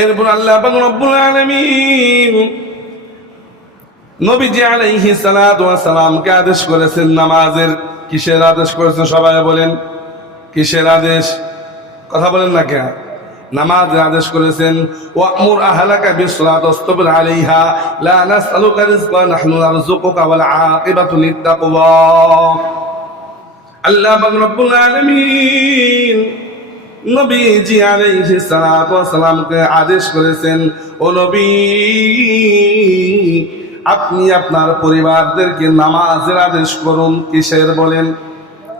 এরপর আল্লাহ পাক রব্বুল আলামিন নবীজি আলাইহিস সালাতু ওয়াস সালামকে আদেশ করেছেন নামাজের। কিসের আদেশ করেছেন সবাই বলেন? কিসের আদেশ? কথা বলেন না কেন? নামাজের আদেশ করেছেন। ওয়া'মুর আহলাকা বিস-সালাতি ওয়াসতাবির আলাইহা লা নাসআলুকা রিজকান নাহনু নারযুকুকা ওয়াল আকিবাতু লিত-তাকওয়া। আল্লাহ পাক রব্বুল আলামিন নবীজি আলাইহিস সালাতু ওয়াস সালামকে আদেশ করেছেন, ও নবী, আপনি আপনার পরিবারদেরকে নামাজের আদেশ করুন। কিসের বলেন?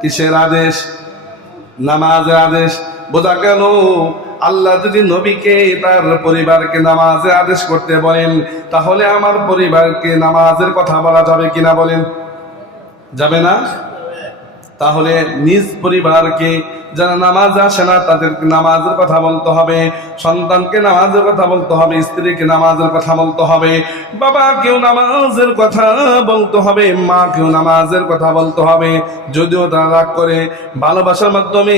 কিসের আদেশ? নামাজের আদেশ। বোঝা গেল আল্লাহ যদি নবীকে তার পরিবারকে নামাজের আদেশ করতে বলেন, তাহলে আমার পরিবারকে নামাজের কথা বলা যাবে কিনা বলেন? যাবে না? তাহলে নিজ পরিবারকে যারা নামাজ আসে না তাদেরকে নামাজের কথা বলতে হবে, সন্তানকে নামাজের কথা বলতে হবে, স্ত্রীকে নামাজের কথা বলতে হবে, বাবাকেও নামাজের কথা বলতে হবে, মাকেও নামাজের কথা বলতে হবে। যদিও তারা রাগ করে, ভালোবাসার মাধ্যমে,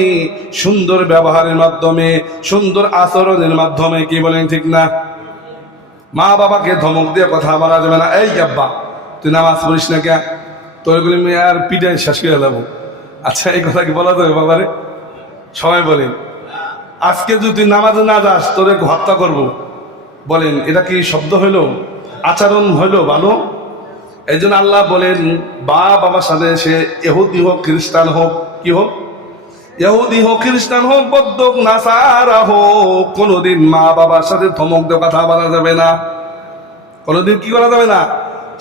সুন্দর ব্যবহারের মাধ্যমে, সুন্দর আচরণের মাধ্যমে, কি বলেন ঠিক না? মা বাবাকে ধমক দিয়ে কথা বলা যাবে না। এই আব্বা তুই নামাজ পড়িস না কে? তোর এগুলি আর পিটাই শেষ করে যাবো। আচ্ছা, এই কথা কি বলা যাবে বাবারে? সবাই বলেন, আজকে যদি তুই নামাজে না যাস তোরে হত্যা করব। বলেন, এটা কি শব্দ হইল? আচরণ হইল ভালো? এই জন্য আল্লাহ বলেন, বাবার সাথে সে ইহুদি হোক খ্রিস্টান হোক, কি হোক, ইহুদি হোক খ্রিস্টান হোক, বৌদ্ধ হোক নাসারা হোক, কোনোদিন মা বাবার সাথে ধমক দিয়ে কথা বলা যাবে না। কোনোদিন কি করা যাবে না?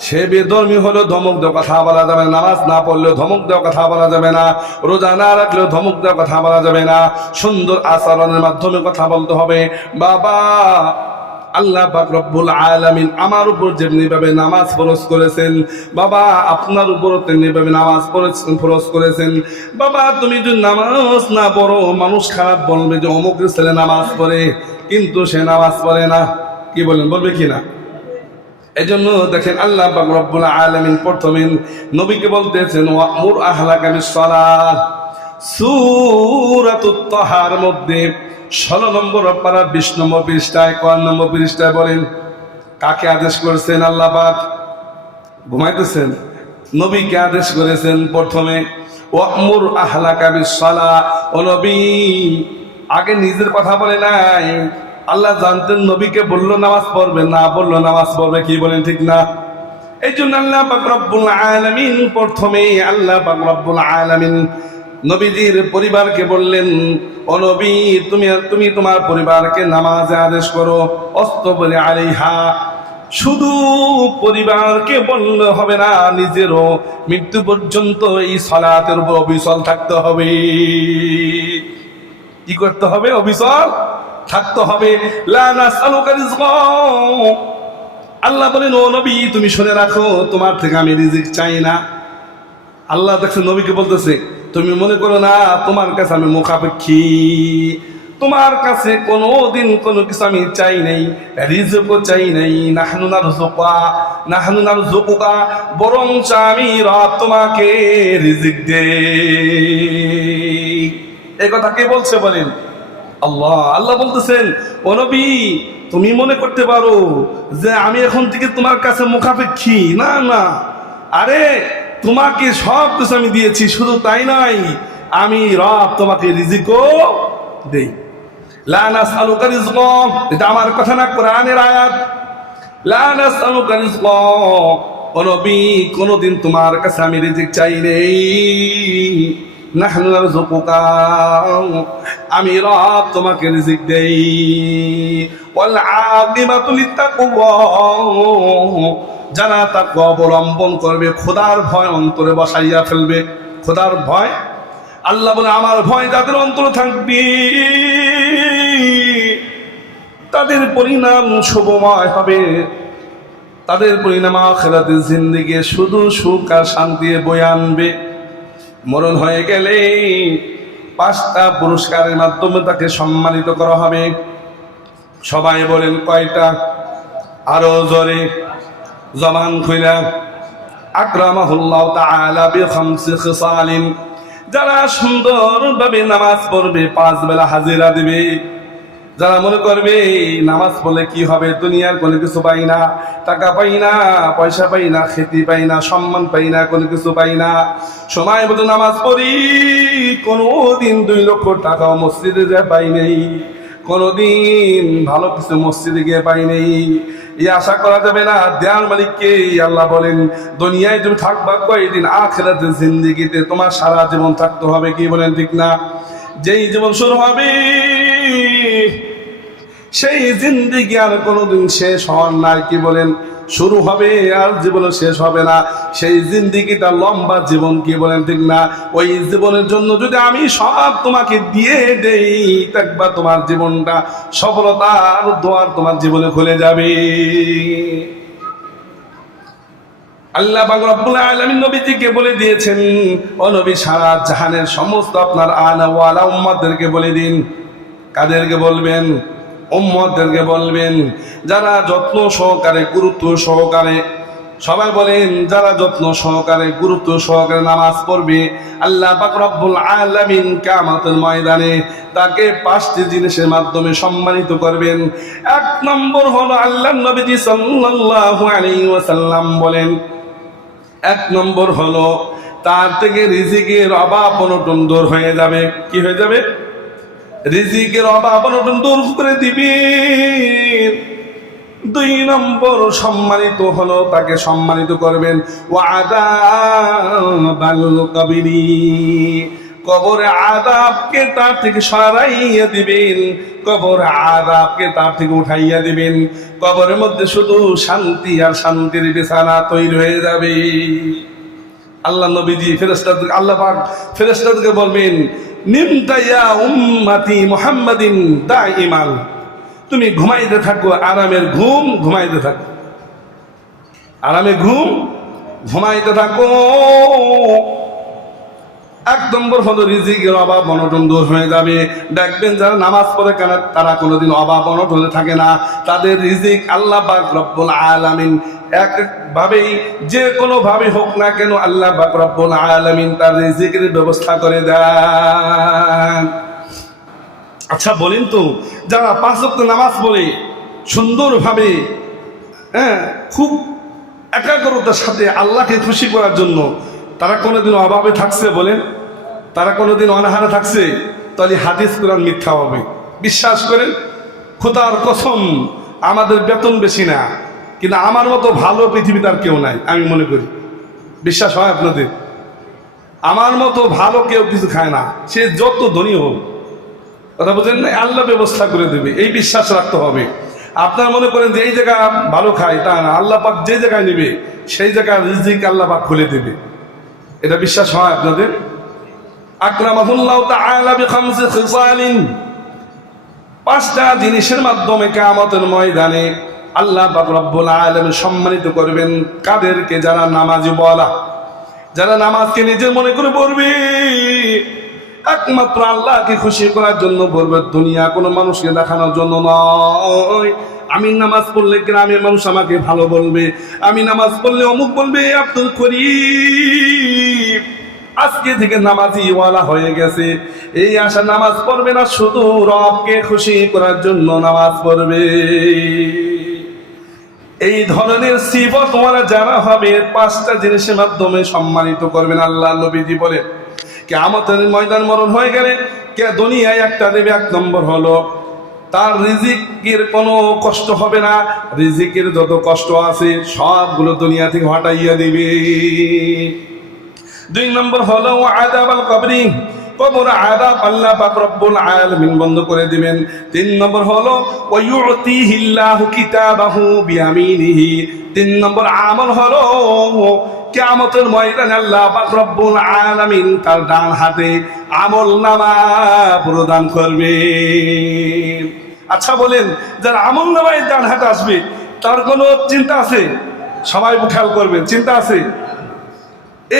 সে বেধর্মী হলেও ধমক দেওয়া কথা বলা যাবে না, নামাজ না পড়লেও ধমক দেওয়া কথা বলা যাবে না, রোজা না রাখলেও ধমক দেওয়া কথা বলা যাবে না। সুন্দর আচরণের মাধ্যমে কথা বলতে হবে। বাবা, আল্লাহ পাক রব্বুল আলামিন আমার উপর যেমনিভাবে নামাজ ফরজ করেছেন, বাবা আপনার উপর তেমনিভাবে নামাজ ফরজ করেছেন। বাবা, তুমি যদি নামাজ না পড়ো, মানুষ খারাপ বলবে যে অমুকের ছেলে নামাজ পড়ে, কিন্তু সে নামাজ পড়ে না। কি বলেন, বলবে কি না? এই জন্য দেখেন আল্লাহ পাক রব্বুল আলামিন প্রথমে নবীকে বলতেছেন, ওয়া'মুর আহলাকা বিস-সালাত। সূরাতুত তাহার মধ্যে 16 নম্বর পারা 20 নম্বর পৃষ্ঠায়, কয় নম্বর পৃষ্ঠায় বলেন? কাকে আদেশ করেছেন আল্লাহ পাক? ঘুমাইতেছেন? নবীকে আদেশ করেছেন প্রথমে, ওয়া'মুর আহলাকা বিস-সালাত। ও নবী, আগে নিজের কথা বলে নাই। আল্লাহ জানতেন নবীকে বললো নামাজ পড়বে, না বললো নামাজ পড়বে, কি বলেন ঠিক না? এই জন্য আল্লাহ পাক রব্বুল আলামিন প্রথমে আল্লাহ পাক রব্বুল আলামিন নবীজির পরিবারকে বললেন, ও নবী, তুমি তোমার পরিবারকে নামাজে আদেশ করো, অস্তবরে আলাইহা। শুধু পরিবারকে বললে হবে না, নিজেরও মৃত্যু পর্যন্ত এই সালাতের উপর অবিচল থাকতে হবে। কি করতে হবে? অবিচল থাকতে হবে। লা নাসআলুকা রিজকান। আল্লাহ বলেন, ও নবী, তুমি শুনে রাখো, তোমার থেকে আমি রিজিক চাই না। আল্লাহ দেখছে নবীকে বলতেছে, তুমি মনে করো না তোমার কাছে আমি মুখাপেক্ষী, তোমার কাছে কোনোদিন কোনো কিছু আমি চাই নাই, রিজকও চাই নাই। নাহনু নারযুকুকা, বরং আমি রব তোমাকে রিজিক দেই। এই কথা কে বলছে বলেন? আল্লাহ। আল্লাহ বলতেছেন, ও নবী, তুমি মনে করতে পারো যে আমি এখন থেকে তোমার কাছে মুখাপেক্ষী। না না, আরে তোমাকে সব কিছু আমি দিয়েছি, শুধু তাই নয়, আমি রব তোমাকে রিজিকও দেই। লা নাসআলুকা রিজকান, এটা আমার কথা না, কোরআনের আয়াত। লা নাসআলুকা রিজকান, ও নবী, কোনদিন তোমার কাছে আমি রিজিক চাই নেই। নাহনু নারযুকুকা, আমি রব তোমাকে রিজিক দেই। ওয়াল আকিবাতু লিত-তাকওয়া, যারা তাকওয়া অবলম্বন করবে, খোদার ভয় অন্তরে বসাইয়া ফেলবে। খোদার ভয়, আল্লাহ বলে আমার ভয় যাদের অন্তরে থাকবে তাদের পরিণাম শুভময় হবে, তাদের পরিণাম আখিরাতের জিন্দেগি শুধু সুখ আর শান্তি বয়ে আনবে। মরণ হয়ে গেলে 5টা পুরস্কারের মাধ্যমে তাকে সম্মানিত করা হবে। সবাই বলেন কয়টা? আরো জোরে জবান খুইলা। আকরামাহুল্লাহু তাআলা বিখামসি খিসালিন, যারা সুন্দরভাবে নামাজ পড়বে, 5 বেলা হাজিরা দিবে, যারা মনে করবে নামাজ পড়লে কি হবে, দুনিয়ার কোনো কিছু পাই না, টাকা পাই না, পয়সা পাই না, খ্যাতি পাই না, সম্মান পাই না, কোনো কিছু পাই না, সময় মতো নামাজ পড়ি, কোনোদিন 2 লক্ষ টাকাও মসজিদে যা পাই নেই, কোনোদিন ভালো কিছু মসজিদে গিয়ে পাই নেই, এই আশা করা যাবে না। দেয়ার মালিককে আল্লাহ বলেন, দুনিয়ায় তুমি থাকবা কয়দিন, আখিরাতের জিন্দেগিতে তোমার সারা জীবন থাকতে হবে। কি বলেন, ঠিক না? যেই জীবন শুরু হবে সেই জিন্দেগি আর কোনোদিন শেষ হওয়ার নাই। কি বলেন? শুরু হবে আর জীবনে শেষ হবে না, সেই জিন্দেগিটা লম্বা জীবন। কি বলেন, ঠিক না? ওই জীবনের জন্য যদি আমি সব তোমাকে দিয়ে দেই, দেখবা তোমার জীবনটা সফলতার দোয়ার তোমার জীবনে খুলে যাবে। আল্লাহ পাক রব্বুল আলামিন নবীজিকে বলে দিয়েছেন, ও নবী, সারা জাহানের সমস্ত আপনার আনাওয়ালা উম্মতদেরকে বলে দিন। কাদেরকে বলবেন? উম্মতদেরকে বলবেন, যারা যত্ন সহকারে, গুরুত্ব সহকারে, সবাই বলেন, যারা যত্ন সহকারে, গুরুত্ব সহকারে নামাজ পড়বে, আল্লাহ পাক রব্বুল আলামিন কিয়ামতের ময়দানে তাকে 5টি জিনিসের মাধ্যমে সম্মানিত করবেন। 1 নম্বর হলো, আল্লাহর নবীজি সাল্লাল্লাহু আলাইহি ওয়াসাল্লাম বলেন, 1 নম্বর হলো তার থেকে রিজিকের অভাব অনটন দূর হয়ে যাবে। কি হয়ে যাবে? রিজিকের অভাব অনটন দূর করে দিবে। 2 নম্বর সম্মানিত হলো, তাকে সম্মানিত করবেন ওয়াদাবাল কবরি, কবরে আযাবকে তার থেকে সরাইয়া দিবেন, কবরে আযাবকে তার থেকে উঠাইয়া দিবেন। কবরের মধ্যে শুধু শান্তি আর শান্তির বিছানা তৈরি হয়ে যাবে। আল্লাহ নবীজি ফেরেশতাদের, আল্লাহ পাক ফেরেশতাদেরকে বলবেন, নিমতা ইয়া উম্মতি মুহাম্মাদিন দাইমান, তুমি ঘুমাইতে থাকো, আরামের ঘুম ঘুমাইতে থাকো, আরামে ঘুম ঘুমাইতে থাকো। 1 নম্বর হলো রিজিকের অভাব অনটন দূর হয়ে যাবে। দেখবেন যারা নামাজ পড়ে কেন, তারা কোনোদিন অভাব অনটনে থাকে না। তাদের রিজিক আল্লাহ পাক রব্বুল আলামিন একভাবেই, যে কোনো ভাবে হোক না কেন, আল্লাহ পাক রব্বুল আলামিন তার রিজিকের ব্যবস্থা করে দেন। আচ্ছা বলেন তো, যারা 5 ওয়াক্ত নামাজ পড়ে সুন্দরভাবে, খুব একাগ্রতার সাথে আল্লাহকে খুশি করার জন্য, তারা কোনোদিন অভাবে থাকছে? বলেন, তারা কোনোদিন অনাহারে থাকছে? তাহলে হাদিস কোরআন মিথ্যা হবে। বিশ্বাস করেন, খোদার কসম, আমাদের বেতন বেশি না, কিন্তু আমার মতো ভালো পৃথিবীতে আর কেউ নাই, আমি মনে করি। বিশ্বাস হয় আপনাদের? আমার মতো ভালো কেউ কিছু খায় না, সে যত ধনী হোক। কথা বুঝেন না? আল্লাহ ব্যবস্থা করে দেবে, এই বিশ্বাস রাখতে হবে। আপনার মনে করেন যে এই জায়গা ভালো খায়, তা না, আল্লাহ পাক যে জায়গায় নেবে সেই জায়গায় রিজিক আল্লাহ পাক খুলে দেবে। এটা বিশ্বাস হয় আপনাদের? আকরামাহুল্লাহু তাআলা বিখামসি খিসালিন, 5টা জিনিসের মাধ্যমে কিয়ামতের ময়দানে আল্লাহ পাক রব্বুল আলামিন সম্মানিত করবেন। কাদেরকে? যারা নামাজি বলা, যারা নামাজকে নিজের মনে করে পড়বে, একমাত্র আল্লাহকে খুশি করার জন্য পড়বে, দুনিয়া কোনো মানুষকে দেখানোর জন্য নয়। আমি নামাজ পড়লে গ্রামের মানুষ আমাকে ভালো বলবে, আমি নামাজ পড়লে অমুক বলবে, আব্দুল করিম আজকে থেকে নামাজি ওয়ালা হয়ে গেছে, এই আশা নামাজ পড়বে না, শুধু রবকে খুশি করার জন্য নামাজ পড়বে। এই ধরনের সিফত তোমার যারা হবে, 5টা জিনিসের মাধ্যমে সম্মানিত করবেন। আল্লাহ নবীজি বলেন, কিয়ামতের ময়দান মরণ হয়ে গেলে কে দুনিয়ায় একটা দেবে। 1 নম্বর হলো তার রিজিকের কোনো কষ্ট হবে না, রিজিকের যত কষ্ট আছে সবগুলো দুনিয়া থেকে হটাইয়া দিবে। 2 নম্বর হলো আযাবাল কবরি, কবর আযাব আল্লাহ পাক রব্বুল আলামিন বন্ধ করে দিবেন। 3 নম্বর হলো ওয়ায়ুতিহিল্লাহু কিতাবাহু বিয়ামিনিহি, 3 নম্বর আমল হলো কিয়ামতের ময়দানে আল্লাহ পাক রব্বুল আলামিন তার ডান হাতে আমলনামা প্রদান করবে। আচ্ছা বলেন, যার আমলনামায় ডান হাতে আসবে তার কোনো চিন্তা আছে? সবাই খেয়াল করবেন, চিন্তা আছে?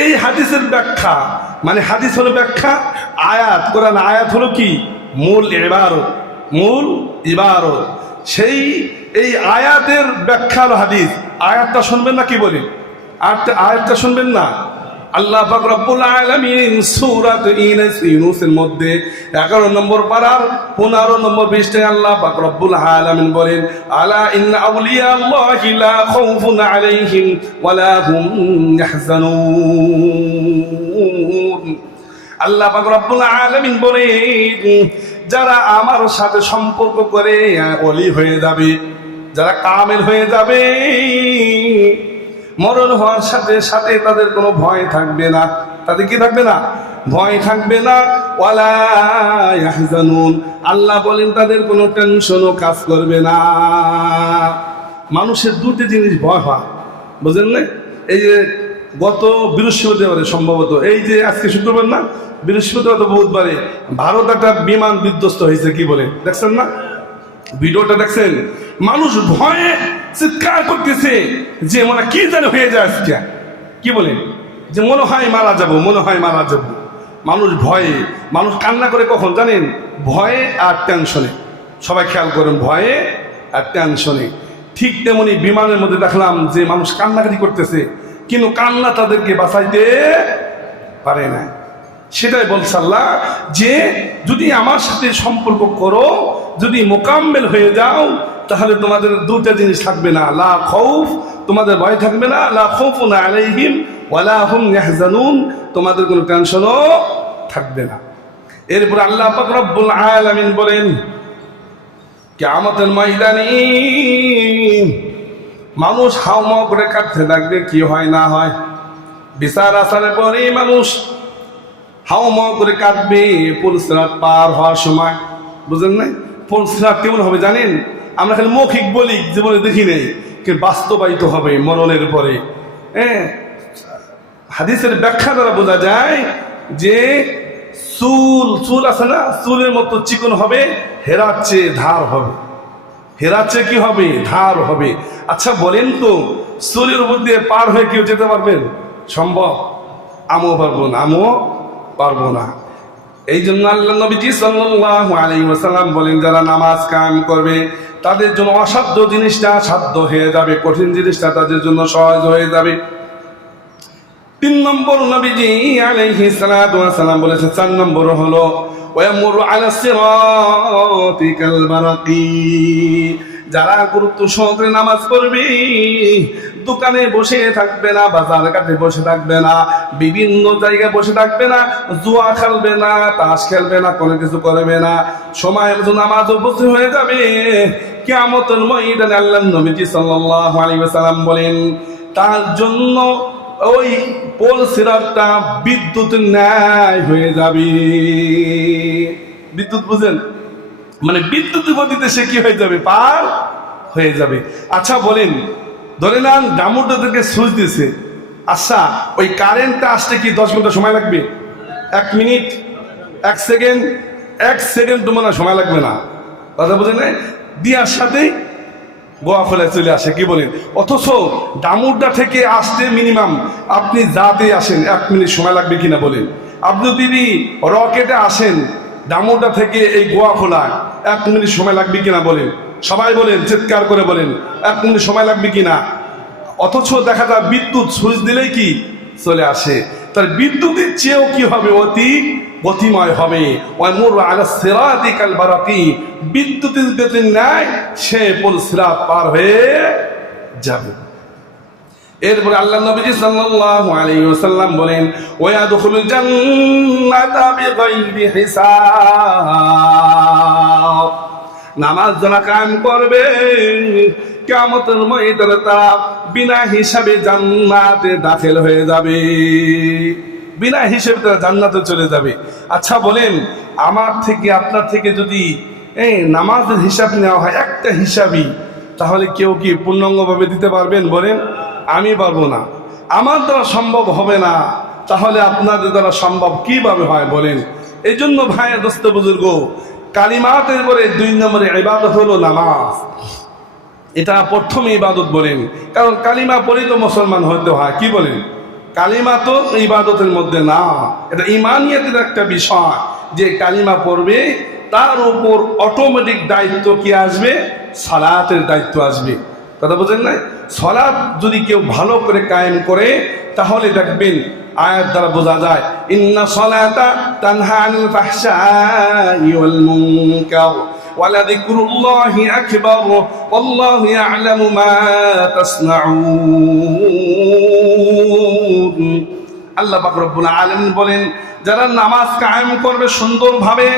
এই হাদিসের ব্যাখ্যা, মানে হাদিস হলো ব্যাখ্যা, আয়াত, কোরআন আয়াত হলো কি? মূল ইবারত, মূল ইবারত। সেই এই আয়াতের ব্যাখ্যা হলো হাদিস। আয়াতটা শুনবেন না? কি বলি? আয়াতটা শুনবেন না? আল্লাহ পাক রব্বুল আলামিন সূরাত ইউনূসের মধ্যে 11 নম্বর পারার 15 নম্বর পৃষ্ঠায় আল্লাহ পাক রব্বুল আলামিন বলেন, আলা ইন্না আউলিয়া আল্লাহি লা খাউফুন আলাইহিম ওয়ালা হুম ইয়াহজানুন। আল্লাহ পাক রব্বুল আলামিন বলেন, যারা আমার সাথে সম্পর্ক করে ওলি হয়ে যাবে, যারা কামেল হয়ে যাবে, মরণ হওয়ার সাথে সাথে তাদের কোনো ভয় থাকবে না। তাদের কি থাকবে না? ভয় থাকবে না। ওয়ালা ইয়াহজানুন, আল্লাহ বলেন তাদের কোনো টেনশনও কাজ করবে না। মানুষের দুটি জিনিস ভয় হয়, বুঝলেন না? এই যে গত বৃহস্পতিবারে সম্ভবত, এই যে আজকে শুক্রবার না, বৃহস্পতিবার তো বুধবারে ভারত একটা বিমান বিধ্বস্ত হয়েছে, কি বলে দেখছেন না? ভিডিওটা দেখছেন? মানুষ ভয়ে চিৎকার করতেছে যে মনে কি যেন হয়ে যায় আজকে, কি বলে যে মনে হয় মারা যাব, মনে হয় মারা যাব। মানুষ ভয়ে, মানুষ কান্না করে কখন জানেন? ভয়ে আর টেনশনে। সবাই খেয়াল করেন, ভয়ে আর টেনশনে। ঠিক তেমনি বিমানের মধ্যে দেখলাম যে মানুষ কান্নাকাটি করতেছে, কিন্তু কান্না তাদেরকে বাঁচাইতে পারে না। সেটাই বলছে আল্লাহ যে যদি আমার সাথে সম্পর্ক করো, যদি মোকাম্মেল হয়ে যাও, তাহলে তোমাদের দুটা জিনিস থাকবে না, লা খাউফ, তোমাদের ভয় থাকবে না, লা খাউফুন আলাইহিম ওয়ালা হুম ইয়াহজানুন, তোমাদের কোনো টেনশনও থাকবে না। এরপর আল্লাহ পাক রব্বুল আলামিন বলেন, কিয়ামতের ময়দানে মানুষ হাওমাও করে কাঁদতে থাকবে, কি হয় না হয়। বিচার আসারের পরে মানুষ হাওমাও করে কাঁদবে পুল সিরাত পার হওয়ার সময়। বুঝলেন না? পুল সিরাত কেমন হবে জানেন? আমরা খালি মৌখিক বলি, জীবনে দেখি নেই, কিন্তু বাস্তবায়িত হবে মরণের পরে। হ্যাঁ, হাদিসের ব্যাখ্যা দ্বারা বোঝা যায় যে চুল আছে না, চুলের মতো চিকন হবে, হেরার চেয়ে ধার হবে। হেরার চেয়ে কি হবে? ধার হবে। আচ্ছা বলেন তো, চুলের উপর দিয়ে পার হয়ে কেউ যেতে পারবেন? সম্ভব? আমিও পারবো না, আমিও পারবো না। এই জন্য আল্লাহ নবীজি সাল্লাল্লাহু আলাইহি ওয়াসাল্লাম বলেন, যারা নামাজ কায়েম করবে তাদের জন্য অসাধ্য জিনিসটা সাধ্য হয়ে যাবে, কঠিন জিনিসটা তাদের জন্য সহজ হয়ে যাবে। 3 নম্বর নবীজি আলাইহিস সালাতু ওয়াস সালাম বলেছে, 4 নম্বর হলো ওয়ামুরু আলা সিরাতি কাল বারাকি, যারা গুরুত্ব সহকারে নামাজ পড়বে, দোকানে বসে থাকবে না, বাজার ঘাটে বসে থাকবে না, বিভিন্ন জায়গায় বসে থাকবে না, জুয়া খেলবে না, তাস খেলবে না, কোনো কিছু করবে না, সময় মতো নামাজ উপস্থিত হয়ে যাবে। কিয়ামতের ময়দানে আল্লাহ নবীজি সাল্লাল্লাহু আলাইহি ওয়াসাল্লাম বলেন, তার জন্য ওই পোল সিরাতটা বিদ্যুতের ন্যায় হয়ে যাবে। বিদ্যুৎ বুঝেন? মানে বিদ্যুতের গতিতে সে কি হয়ে যাবে? পার হয়ে যাবে। আচ্ছা বলেন, ধরে নেন ডামুরটা থেকে সুইচ দিয়েছে, আচ্ছা ওই কারেন্টটা আসতে কি 10 ঘন্টা সময় লাগবে? 1 মিনিট, 1 সেকেন্ড, 1 সেকেন্ড তোমার সময় লাগবে না। কথা বুঝে নাই? দিয়ার সাথেই গোয়া খোলায় চলে আসে, কি বলেন? অথচ ডামুরটা থেকে আসতে মিনিমাম আপনি যাতে আসেন 1 মিনিট সময় লাগবে কিনা বলেন? আপনি যদি রকেটে আসেন ডামুরটা থেকে এই গোয়া খোলায় 1 মিনিট সময় লাগবে কিনা বলেন? সবাই বলেন, চিৎকার করে বলেন, 1 মিনিট সময় লাগবে কিনা? অথচ দেখা যায় বিদ্যুৎ সুইচ দিলেই কি চলে আসে। তার বিদ্যুতের চেয়েও কি হবে? অতি গতিময় হবে। ওয়ামুরু আলা সিরাতি কাল বারাকি, বিদ্যুতের গতির ন্যায় সে পুল সিরাত পার হয়ে যাবে। এরপরে আল্লাহ নবীজি সাল্লাল্লাহু আলাইহি ওয়াসাল্লাম বলেন, ওয়ায়াদখুলুল জান্নাতা বিগাইরি হিসাব, নামাজ যারা কায়েম করবে কিয়ামতের ময়দানে তারা বিনা হিসাবে জান্নাতে দাখিল হয়ে যাবে। বিনা হিসাবে তারা জান্নাতে চলে যাবে। আচ্ছা বলেন, আমার থেকে আপনার থেকে যদি নামাজের হিসাব নেওয়া হয় একটা হিসাবই, তাহলে কেউ কি পূর্ণাঙ্গভাবে দিতে পারবেন? বলেন, আমি পারবো না, আমার দ্বারা সম্ভব হবে না, তাহলে আপনাদের দ্বারা সম্ভব কিভাবে হয় বলেন? এই জন্য ভাই দোস্ত বুজুর্গ, কালিমাতের পরে 2 নম্বরে ইবাদত হলো নামাজ। এটা প্রথম ইবাদত বলেন, কারণ কালিমা পড়েই তো মুসলমান হতে হয়, কি বলেন? কালিমা তো ইবাদতের মধ্যে না, এটা ইমানিয়াতের একটা বিষয়, যে কালিমা পড়বে তার উপর অটোমেটিক দায়িত্ব কি আসবে? সালাতের দায়িত্ব আসবে। কথা বোঝেন নাই? সালাত যদি কেউ ভালো করে কায়েম করে, তাহলে দেখবেন আয়াত দ্বারা বোঝা যায় ইন্না সলাতা তানহা আনিল ফাহশাই ওয়াল মুনকার ওয়ালাযিকরুল্লাহি আকবার ওয়াল্লাহু ইয়ালামু মা তাসনাউন। আল্লাহ পাক রব্বুল আলামিন বলেন, যারা নামাজ কায়েম করবে সুন্দরভাবে,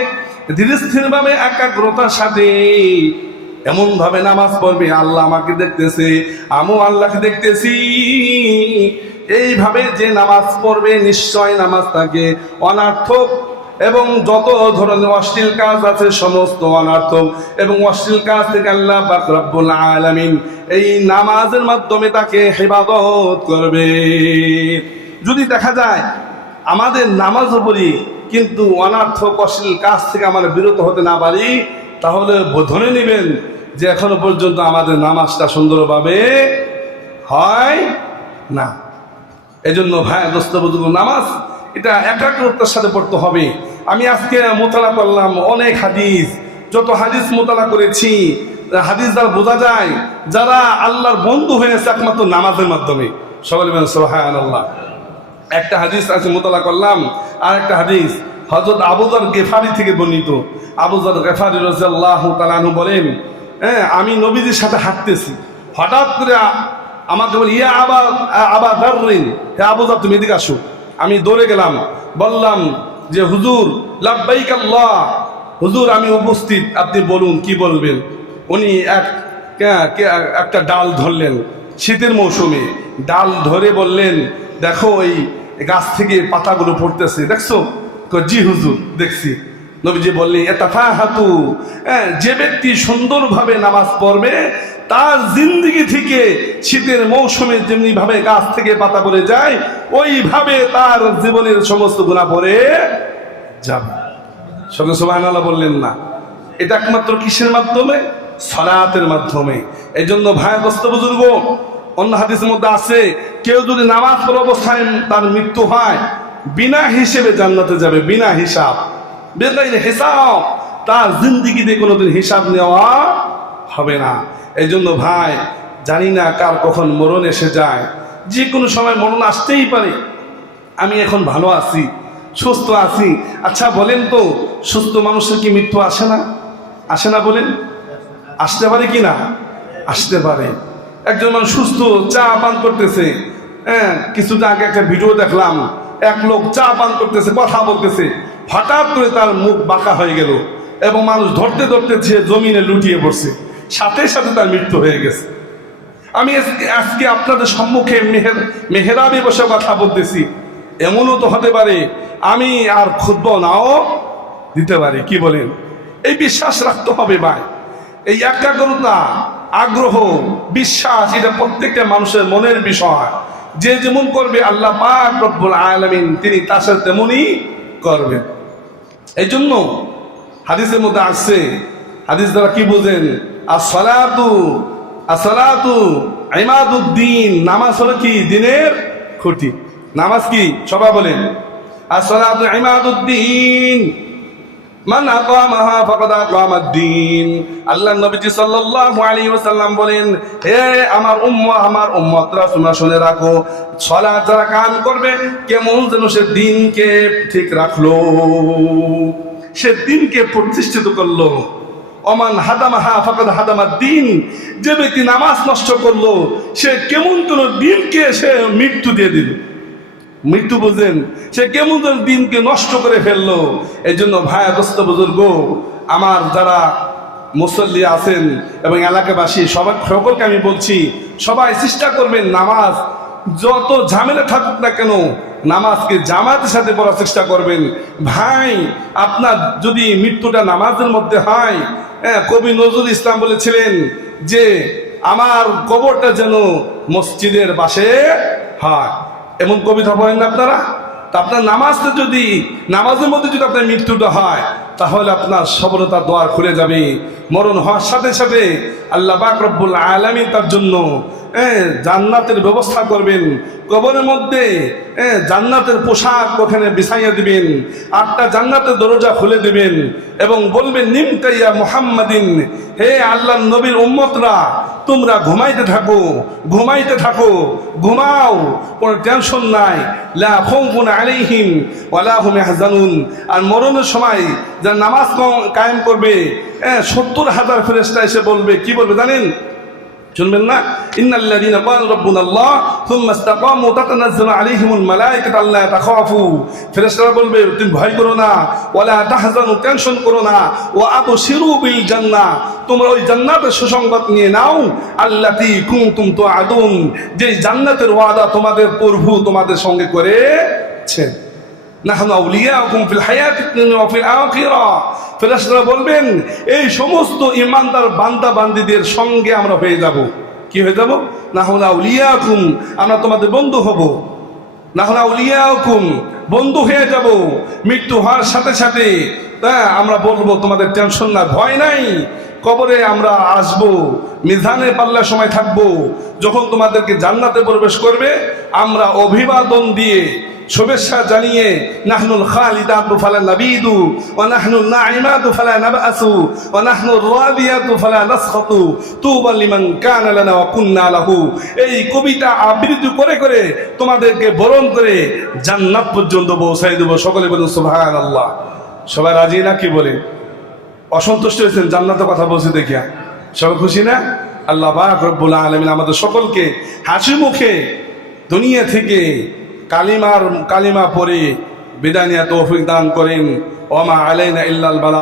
ধীরস্থিরভাবে, একাগ্রতার সাথে, এমন ভাবে নামাজ পড়বে আল্লাহ আমাকে দেখতেছে, আমিও আল্লাহকে দেখতেছি, এইভাবে যে নামাজ পড়বে নিশ্চয় নামাজ তাকে অনার্থক এবং যত ধরনের অশ্লীল কাজ আছে সমস্ত অনার্থক এবং অশ্লীল কাজ থেকে আল্লাহ পাক রব্বুল আলামিন এই নামাজের মাধ্যমে তাকে হেফাজত করবে। যদি দেখা যায় আমাদের নামাজও পড়ি কিন্তু অনার্থক অশ্লীল কাজ থেকে আমরা বিরত হতে না পারি, তাহলে ধরে নেবেন যে এখনো পর্যন্ত আমাদের নামাজটা সুন্দরভাবে হয় না। এজন্য ভাই দোস্ত বুজুর্গ, নামাজ এটা একাগ্রতার সাথে পড়তে হবে। আমি আজকে মোতালা করলাম অনেক হাদিস, যত হাদিস মোতালা করেছি হাদিস দ্বারা বোঝা যায় যারা আল্লাহর বন্ধু হয়েছে একমাত্র নামাজের মাধ্যমে। সবাই বলেন সুবহানাল্লাহ। একটা হাদিস আছে মোতালা করলাম, আর একটা হাদিস হযরত আবু যর গেফারি থেকে বর্ণিত। আবু যর গেফারি রাদিয়াল্লাহু তাআলা আনহু বলেন, আমি নবীজির সাথে হাঁটতেছি, হঠাৎ করে আমাকে বলি ইয়া আবা দাররিন, হে আবু যর তুমি এদিকে আসো। আমি দৌড়ে গেলাম, বললাম যে হুজুর লাব্বাইক আল্লাহ, হুজুর আমি উপস্থিত, আপনি বলুন কি বলবেন। উনি একটা ডাল ধরলেন, শীতের মৌসুমে ডাল ধরে বললেন, দেখো এই গাছ থেকে পাতাগুলো পড়তেছে, দেখছো? জি হুজুর দেখছি। নবীজি বললেন ইয়াতাফাহাতু, যে ব্যক্তি সুন্দরভাবে নামাজ পড়বে তার জিন্দেগি থেকে শীতের মৌসুমে যেমনি ভাবে গাছ থেকে পাতা পড়ে যায় ওইভাবে তার জীবনের সমস্ত গুনাহ পড়ে যাবে। সঙ্গে সুবহানাল্লাহ বললেন না? এটা একমাত্র কিসের মাধ্যমে? সালাতের মাধ্যমে। এই জন্য ভাই দোস্ত বুজুর্গ, অন্য হাদিসের মধ্যে আছে কেউ যদি নামাজ পড়া অবস্থায় তার মৃত্যু হয় বিনা হিসেবে জান্নাতে যাবে, বিনা হিসাব, বেগাইরে হিসাব। তার জিন্দেগিতে কোনোদিন হিসাব নেওয়া হবে না। এই জন্য ভাই জানি না কার কখন মরণ এসে যায়, যে কোনো সময় মরণ আসতেই পারে। আমি এখন ভালো আছি, সুস্থ আছি। আচ্ছা বলেন তো, সুস্থ মানুষের কি মৃত্যু আসে না? আসে না বলেন? আসতে পারে কি না? আসতে পারে। একজন মানুষ সুস্থ চা পান করতেছে, কিছুদিন আগে একটা ভিডিও দেখলাম, এক লোক চা পান করতেছে, কথা বলতেছে, হঠাৎ করে তার মুখ বাঁকা হয়ে গেল এবং মানুষ ধরতে ধরতে সে জমিনে লুটিয়ে পড়ছে, সাথে সাথে তার মৃত্যু হয়ে গেছে। আমি আজকে আপনাদের সম্মুখে মেহরাবে বসে কথা বলতেছি, এমনও তো হতে পারে আমি আর খুতবা নাও দিতে পারি। কি বলেন? এই বিশ্বাস রাখতে হবে ভাই। এই একাগ্রতা, আগ্রহ, বিশ্বাস, এটা প্রত্যেকটা মানুষের মনের বিষয়। যে যেমন করবে আল্লাহ পাক রব্বুল আলামিন তিনি তার সাথে তেমনই করবেন। এই জন্য হাদিসের মধ্যে আসছে, হাদিস দ্বারা কি বুঝেন? আসসালাতু ইমাদুদ্দিন, নামাজ হলো কি? দিনের খুঁটি। নামাজ কি? সবাই বলেন আসসালাতু ইমাদুদ্দিন, মান আকামাহা ফাকাদ আকামাদ্দিন। আল্লাহ নবীজি সাল্লাল্লাহু আলাইহি ওয়াসাল্লাম বলেন, হে আমার উম্মতরা তোমরা শুনে রাখো, সালাত যারা কায়েম করবে কেমন যেন সে দিনকে ঠিক রাখলো, সে দিনকে প্রতিষ্ঠিত করলো। ওমান হাদামাহা ফাকাদ হাদামাদ্দিন, যে ব্যক্তি নামাজ নষ্ট করলো সে কেমন যেন দিনকে সে মৃত্যু দিয়ে দিল। মৃত্যু বুঝেন? সে কেমন যেন দিনকে নষ্ট করে ফেললো। এই জন্য ভাই দোস্ত বুজুর্গ আমার, যারা মুসল্লি আছেন এবং এলাকাবাসী সকলকে আমি বলছি, সবাই চেষ্টা করবেন নামাজ যত ঝামেলা থাকুক না কেন নামাজকে জামাতের সাথে পড়ার চেষ্টা করবেন। ভাই আপনার যদি মৃত্যুটা নামাজের মধ্যে হয়, কবি নজরুল ইসলাম বলেছিলেন যে আমার কবরটা যেন মসজিদের পাশে হয়, এমন কবিতা পড়েন না আপনারা? তা আপনার নামাজটা যদি নামাজের মধ্যে যদি আপনার মৃত্যুটা হয় তাহলে আপনার সফলতার দ্বার খুলে যাবে। মরণ হওয়ার সাথে সাথে আল্লাহ পাক রব্বুল আলামিন তার জন্য জান্নাতের ব্যবস্থা করবেন। কবরের মধ্যে জান্নাতের পোশাক ওখানে বিছাইয়া দিবেন, 8টা জান্নাতের দরজা খুলে দিবেন এবং বলবেন নিমতাইয়া মুহাম্মাদিন, হে আল্লাহর নবীর উম্মতরা, তোমরা ঘুমাইতে থাকো, ঘুমাইতে থাকো, ঘুমাও, কোনো টেনশন নাই। লা খাউফুন আলাইহিম ওয়ালা হুম ইয়াহজানুন। আর মরণের সময় যারা নামাজ কায়েম করবে 70,000 ফেরেশতা এসে বলবে, কি বলবে জানেন? শুনবেন না? ইন্নাল্লাযীনা ক্বালু রাব্বুনাল্লাহ সুম্মা ইসতাকামু তাতানাজ্জালু আলাইহিমুল মালায়েকাতু আল্লা তাখাফু। ফেরেশতারা বলবে, তুমি ভয় করো না, ওয়ালা তাহজানু, টেনশন করো না, ওয়া আবশিরু বিল জান্নাহ, তোমরা ওই জান্নাতের সুসংবাদ নিয়ে নাও, আল্লাতী কুনতুম তুআদুন, যে জান্নাতের ওয়াদা তোমাদের প্রভু তোমাদের সঙ্গে করেছেন। নাহনু আউলিয়াকুম ফিল হায়াতিদ দুনিয়া ওয়া ফিল আখিরাহ। ফেরেশতারা বলবেন, এই সমস্ত ঈমানদার বান্দা বান্দীদের সঙ্গে আমরা হয়ে যাব। কি হয়ে যাব? নাহনু আউলিয়াকুম, আমরা তোমাদের বন্ধু হব। নাহনু আউলিয়াকুম, বন্ধু হয়ে যাব। মৃত্যু হওয়ার সাথে সাথে আমরা বলবো, তোমাদের টেনশন না, ভয় নাই। কবরে আমরা আসব, মিজানের পাল্লার সময় থাকব। যখন তোমাদেরকে জান্নাতে প্রবেশ করবে, আমরা অভিবাদন দিয়ে শুভেচ্ছা জানিয়ে, নাহনুল খালিদাতু ফালা নাবিদু ওয়া নাহনুল নাঈমাতু ফালা নাবআসু ওয়া নাহনুর রাদিয়াতু ফালা নাসখাতু তুবা লিমান কানা লানা ওয়া কুননা লাহু, এই কবিতা আবৃত্তি করে করে তোমাদেরকে বরণ করে জান্নাত পর্যন্ত পৌঁছাই দেব। সকলে বলুন সুবহানাল্লাহ। সবাই রাজি না? কি বলে? অসন্তুষ্ট হয়েছেন জান্নাতের কথা বলছি দেখিয়া? সবাই খুশি না? আল্লাহ পাক রব্বুল আলামিন আমাদের সকলকে হাসি মুখে দুনিয়া থেকে কালিমা পড়ে বিদায় নিয়ে তৌফিক দান করেন। ওয়া মা আলাইনা ইল্লাল বালাগ।